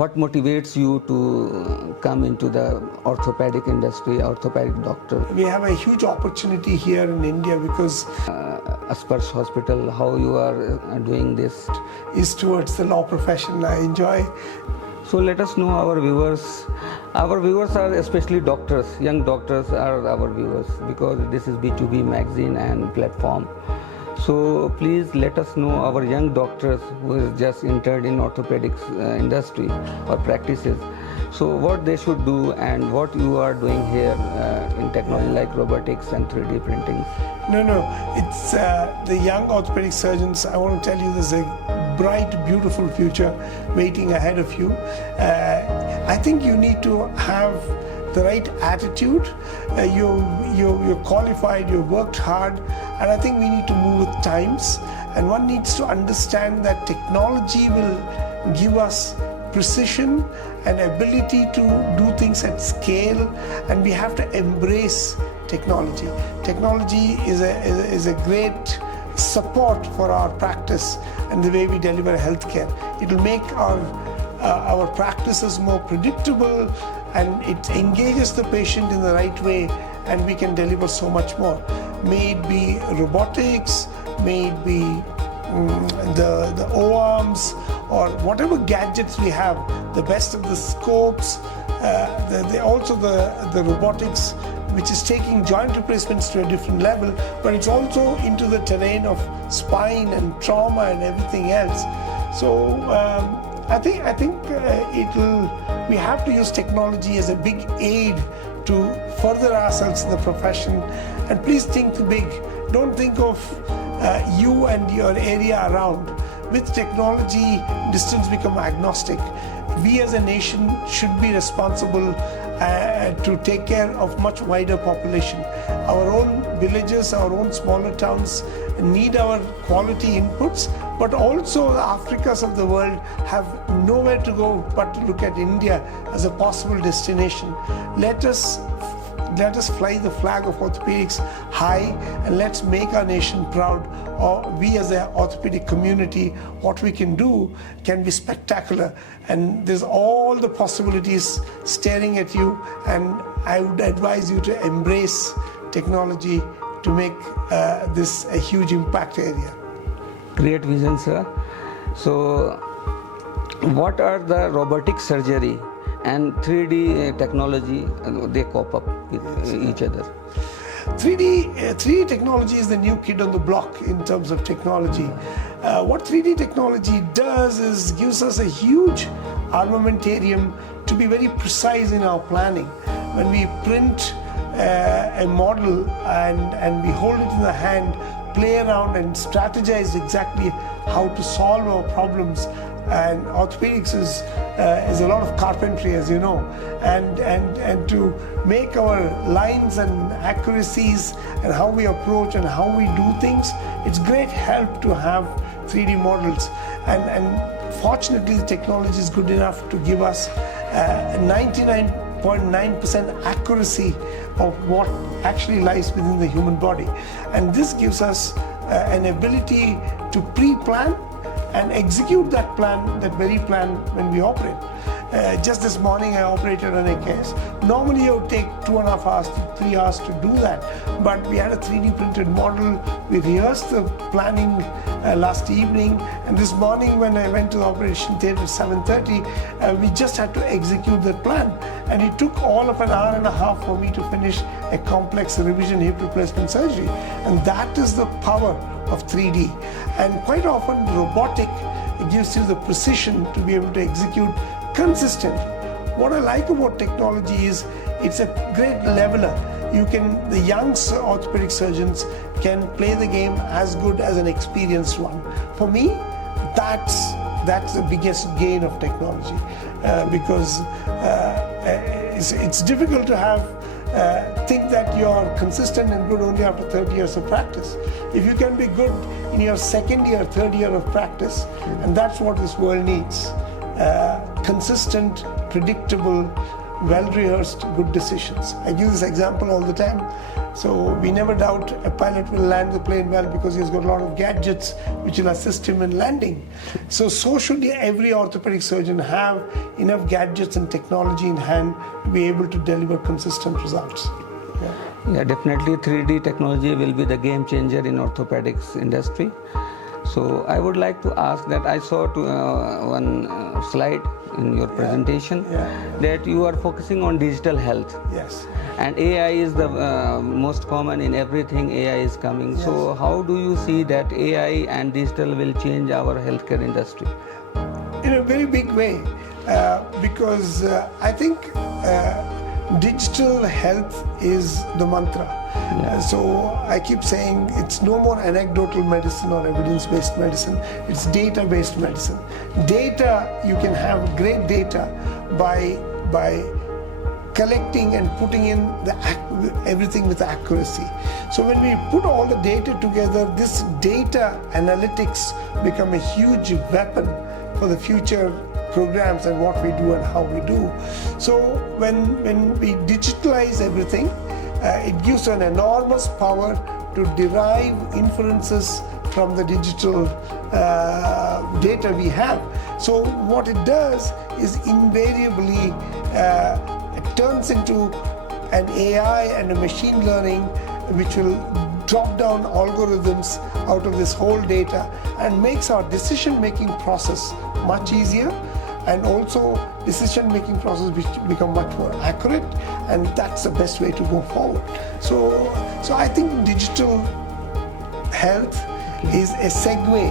what motivates you to come into the orthopedic industry, orthopedic doctor? We have a huge opportunity here in India because Sparsh Hospital, how you are doing this? Is towards the law profession. I enjoy. So let us know our viewers. Our viewers are especially doctors, young doctors are our viewers, because this is B2B magazine and platform. So please let us know our young doctors who is just entered in orthopedics industry or practices. So what they should do and what you are doing here in technology like robotics and 3D printing. No, it's the young orthopedic surgeons. I want to tell you there's a bright, beautiful future waiting ahead of you. I think you need to have the right attitude. You're qualified, you've worked hard, and I think we need to move with times. And one needs to understand that technology will give us precision and ability to do things at scale, and we have to embrace technology. Technology is a great support for our practice and the way we deliver healthcare. It will make our practices more predictable, and it engages the patient in the right way, and we can deliver so much more. May it be robotics, may it be the O-arms, or whatever gadgets we have, the best of the scopes, also the robotics, which is taking joint replacements to a different level, but it's also into the terrain of spine and trauma and everything else. So I think we have to use technology as a big aid to further ourselves in the profession. And please think big. Don't think of you and your area around. With technology, distance become agnostic. We as a nation should be responsible to take care of much wider population. Our own villages, our own smaller towns need our quality inputs, but also the Africas of the world have nowhere to go but to look at India as a possible destination. Let us fly the flag of orthopedics high, and let's make our nation proud. Or we as an orthopedic community, what we can do can be spectacular, and there's all the possibilities staring at you, and I would advise you to embrace technology to make this a huge impact area. Great vision, sir. So what are the robotic surgery and 3D technology, they cope up with each other? 3D technology is the new kid on the block in terms of technology. What 3D technology does is gives us a huge armamentarium to be very precise in our planning. When we print a model and we hold it in the hand, play around and strategize exactly how to solve our problems. And orthopedics is a lot of carpentry, as you know, and to make our lines and accuracies and how we approach and how we do things, it's great help to have 3D models. And fortunately, the technology is good enough to give us 99.9% accuracy of what actually lies within the human body. And this gives us an ability to pre-plan and execute that plan, that very plan, when we operate. Just this morning I operated on a case. Normally it would take 2.5 hours to 3 hours to do that, but we had a 3D printed model. We rehearsed the planning last evening, and this morning when I went to the operation theatre at 7:30, we just had to execute that plan. And it took all of an hour and a half for me to finish a complex revision hip replacement surgery. And that is the power of 3D. And quite often robotic gives you the precision to be able to execute consistently. What I like about technology is it's a great leveler. The young orthopedic surgeons can play the game as good as an experienced one. For me, that's the biggest gain of technology, because it's difficult to think that you're consistent and good only after 30 years of practice. If you can be good in your second year, third year of practice, and that's what this world needs. Consistent, predictable, well-rehearsed, good decisions. I give this example all the time. So we never doubt a pilot will land the plane well because he's got a lot of gadgets which will assist him in landing. So should every orthopedic surgeon have enough gadgets and technology in hand to be able to deliver consistent results. Yeah, definitely 3D technology will be the game changer in orthopedics industry. So I would like to ask that I saw one slide in your presentation that you are focusing on digital health. Yes. And AI is the most common in everything. AI is coming. Yes. So how do you see that AI and digital will change our healthcare industry? In a very big way, because I think digital health is the mantra. So I keep saying it's no more anecdotal medicine or evidence-based medicine, it's data-based medicine. Data, you can have great data by collecting and putting in everything with accuracy. So when we put all the data together, this data analytics become a huge weapon for the future programs and what we do and how we do. So when we digitalize everything, it gives an enormous power to derive inferences from the digital data we have. So what it does is invariably it turns into an AI and a machine learning which will drop down algorithms out of this whole data and makes our decision-making process much easier, and also decision-making process which become much more accurate, and that's the best way to go forward. So I think digital health is a segue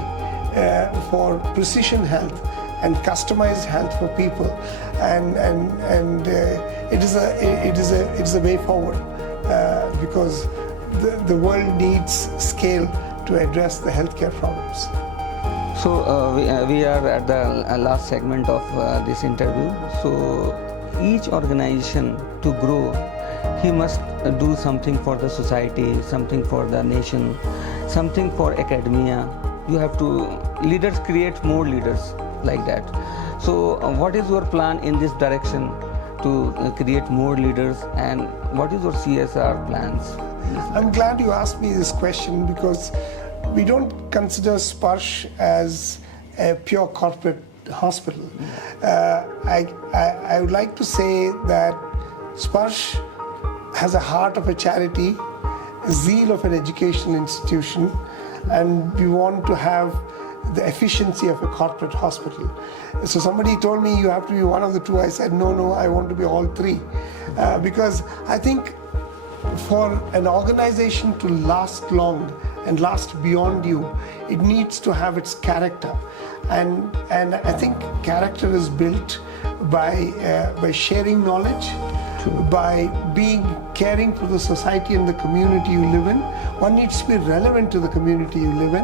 for precision health and customized health for people, and it is a way forward because the world needs scale to address the healthcare problems. So we are at the last segment of this interview. So each organization to grow, he must do something for the society, something for the nation, something for academia. You have to, leaders create more leaders like that. So what is your plan in this direction to create more leaders, and what is your CSR plans? I'm glad you asked me this question because we don't consider Sparsh as a pure corporate hospital. I would like to say that Sparsh has a heart of a charity, a zeal of an educational institution, and we want to have the efficiency of a corporate hospital. So somebody told me you have to be one of the two. I said, no, I want to be all three. Because I think for an organization to last long and last beyond you, it needs to have its character. And I think character is built by sharing knowledge, by being caring for the society and the community you live in. One needs to be relevant to the community you live in.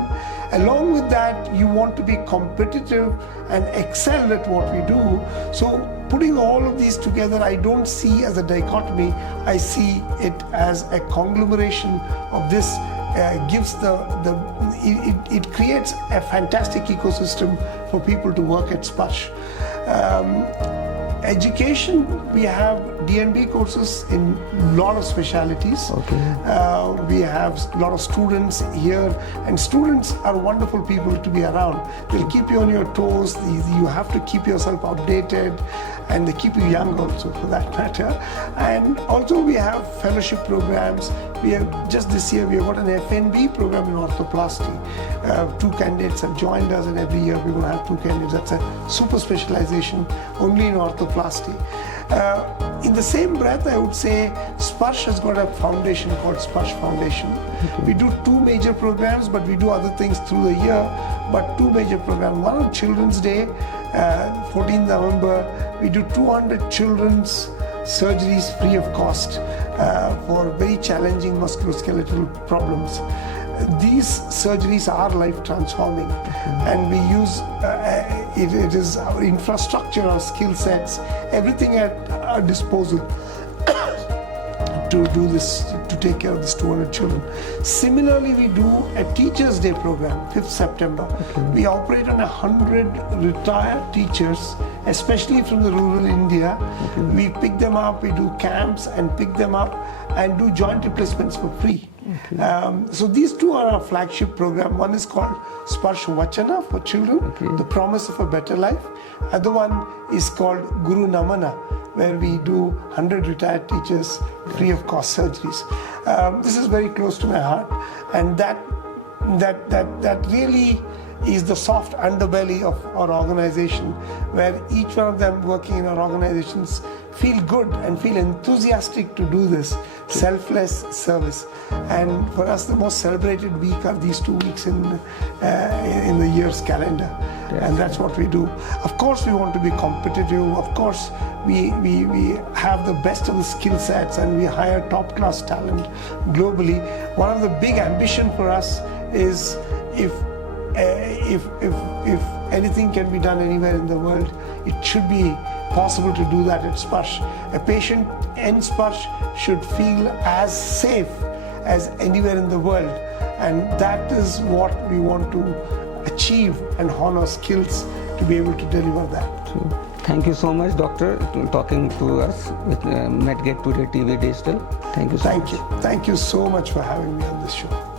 Along with that, you want to be competitive and excel at what we do. So putting all of these together, I don't see as a dichotomy. I see it as a conglomeration of this. It creates a fantastic ecosystem for people to work at Sparsh. Education, we have D&B courses in a lot of specialities. Okay. We have a lot of students here, and students are wonderful people to be around. They'll keep you on your toes. You have to keep yourself updated, and they keep you young also, for that matter. And also we have fellowship programs. We have, just this year, we have got an FNB program in orthoplasty. 2 candidates have joined us, and every year we're going to have 2 candidates. That's a super specialization only in orthoplasty. In the same breath, I would say Sparsh has got a foundation called Sparsh Foundation. We do 2 major programs, but we do other things through the year. But 2 major programs. One on Children's Day, 14th November, we do 200 children's surgeries free of cost for very challenging musculoskeletal problems. These surgeries are life transforming, and we use it is our infrastructure, our skill sets, everything at our disposal to do this, to take care of these 200 children. Similarly, we do a Teachers' Day program, 5th September. We operate on 100 retired teachers, especially from the rural India. We pick them up, we do camps and pick them up and do joint replacements for free. So these two are our flagship program. One is called Sparsh Vachana for children, the promise of a better life. Other one is called Guru Namana, where we do 100 retired teachers free of cost surgeries. This is very close to my heart, and that really is the soft underbelly of our organization, where each one of them working in our organizations feel good and feel enthusiastic to do this selfless service. And for us, the most celebrated week are these 2 weeks in the year's calendar. And that's what we do. Of course, we want to be competitive. Of course, we have the best of the skill sets, and we hire top-class talent globally. One of the big ambition for us is if anything can be done anywhere in the world, it should be possible to do that at Sparsh. A patient in Sparsh should feel as safe as anywhere in the world, and that is what we want to achieve and hone our skills to be able to deliver that. Thank you so much, Doctor, talking to us with MedGet Today TV Digital. Thank you so much. Thank you so much for having me on this show.